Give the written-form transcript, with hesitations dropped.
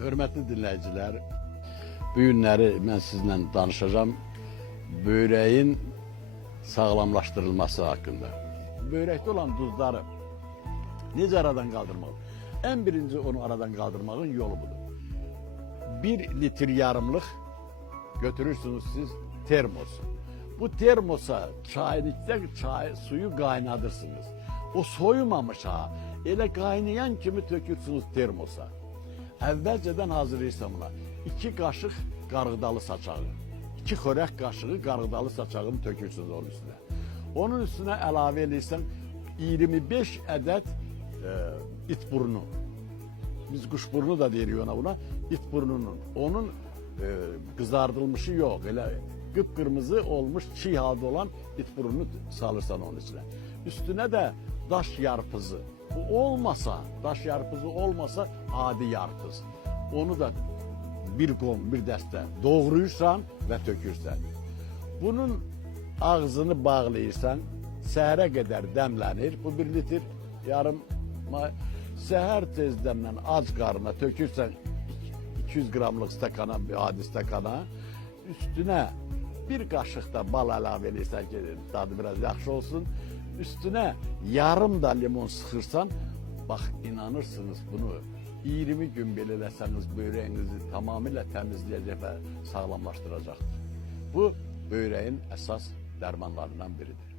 Hörmətli dinləyicilər, bu günləri mən sizinlə danışacağım böreğin sağlamlaşdırılması haqqında. Börekte olan duzları necə aradan kaldırmaq? En birinci onu aradan kaldırmağın yolu budur. 1 litre yarımlıq götürürsünüz siz termos. Bu termosa çaylıkta suyu kaynatırsınız. O soyumamış ha. Elə kaynayan kimi tökürsünüz termosa. Əvvəlcədən hazırlayırsan buna 2 qaşıq qarğıdalı saçağı, 2 xörək qaşığı qarğıdalı saçağını tökürsünüz onun üstüne. Onun üstüne əlavə edirsən 25 ədəd it burnu. Biz kuşburnu da deyirik ona buna. İt burnunun. Onun kızardılmışı yok. Elə kıpkırmızı olmuş çiğ halde olan it burnunu salırsan onun içine. Üstüne de daş yarpızı. Bu olmasa, daş yarpızı olmasa adi yarpız. Onu da bir qom, bir dəstə doğrayırsan və tökürsən. Bunun ağzını bağlayırsan, səhərə qədər dəmlənir. Bu 1 litr yarım səhər tezdəndən ac qarına tökürsən 200 qramlıq stakana, bir adi stakana. Üstüne bir qaşıq da bal əlavə edirsən ki, tadı biraz yaxşı olsun. Üstüne yarım da limon sıxırsan, bax inanırsınız bunu 20 gün belə eləsəniz böreğinizi tamamıyla təmizləyəcək və sağlamlaşdıracaqdır. Bu böreğin əsas dərmanlarından biridir.